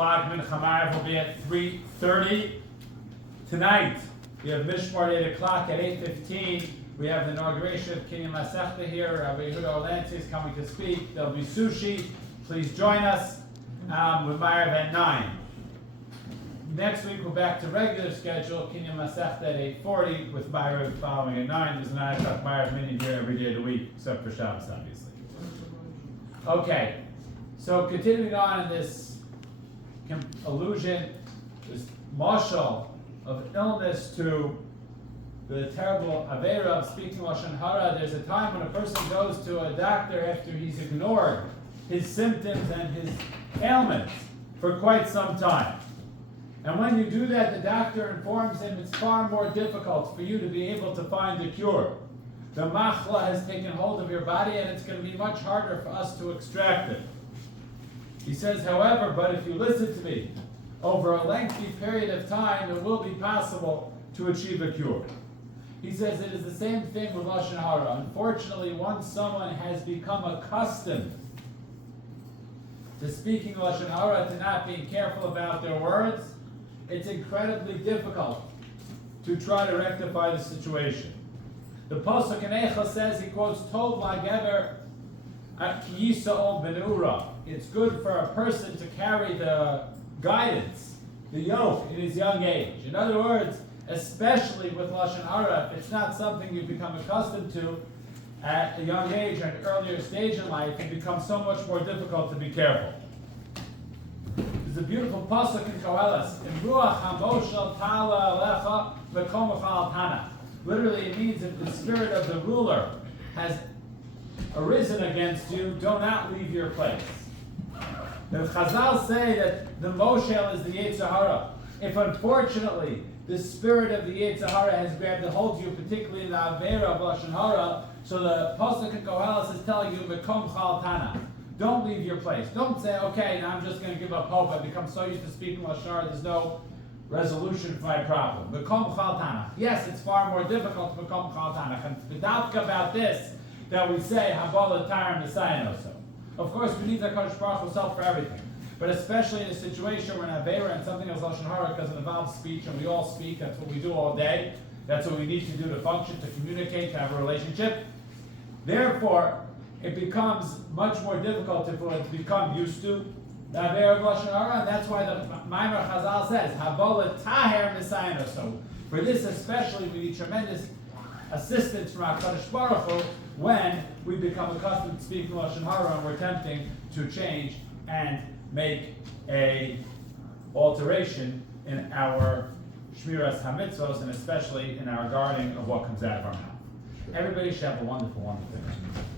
Bach Mincha Ma'ariv will be at 3:30. Tonight, we have Mishmar at 8 o'clock. At 8:15, we have the inauguration of Kinyan Masechta here. Rabbi Yehuda Olensi is coming to speak. There'll be sushi. Please join us with Ma'ariv at 9. Next week, we're back to regular schedule. Kinyan Masechta at 8:40 with Ma'ariv following at 9. There's a 9 o'clock Ma'ariv meeting here every day of the week, except for Shabbos, obviously. Okay, so continuing on in this allusion, this mashal of illness to the terrible avera of speaking Lashon Hara. There's a time when a person goes to a doctor after he's ignored his symptoms and his ailments for quite some time. And when you do that, the doctor informs him it's far more difficult for you to be able to find a cure. The machla has taken hold of your body and it's going to be much harder for us to extract it. He says, however, but if you listen to me, over a lengthy period of time, it will be possible to achieve a cure. He says it is the same thing with Lashon Hara. Unfortunately, once someone has become accustomed to speaking Lashon Hara, to not being careful about their words, it's incredibly difficult to try to rectify the situation. The Pasuk in Eicha says, he quotes, Tov la'gever ki yisa'ol ben'ura. It's good for a person to carry the guidance, the yoke, in his young age. In other words, especially with Lashon Hara, if it's not something you've become accustomed to at a young age or an earlier stage in life, it becomes so much more difficult to be careful. There's a beautiful pasuk in Koheles, in Ruach HaMoshel Tala Alecha V'Kom Echal Tana. Literally, it means if the spirit of the ruler has arisen against you, do not leave your place. The Chazal say that the Moshel is the Yetzer Hara. If unfortunately the spirit of the Yetzer Hara has grabbed a hold of you, particularly in the Avera of Lashon Hara, so the Pasuk in Koheles is telling you, V'Kom Chal Tana. Don't leave your place. Don't say, okay, now I'm just going to give up hope. I've become so used to speaking Lashon Hara, there's no resolution for my problem. V'Kom Chal Tana. Yes, it's far more difficult to V'Kom Chal Tana. And the dafka about this, that we say, Habal Tarim Nisayanoso. Of course, we need the HaKadosh Baruch Hu's help for everything. But especially in a situation where an Avera and something else Lashon Hara, because it involves speech, and we all speak, that's what we do all day. That's what we need to do to function, to communicate, to have a relationship. Therefore, it becomes much more difficult to become used to the Avera of Lashon Hara, and that's why the Maimer Chazal says, Habola Taher Nisayano. So, for this especially, we need tremendous assistance from HaKadosh Baruch Hu when we become accustomed to speaking Lashon Hara and we're attempting to change and make a alteration in our Shmiras HaMitzvos, and especially in our guarding of what comes out of our mouth. Everybody should have a wonderful, wonderful day.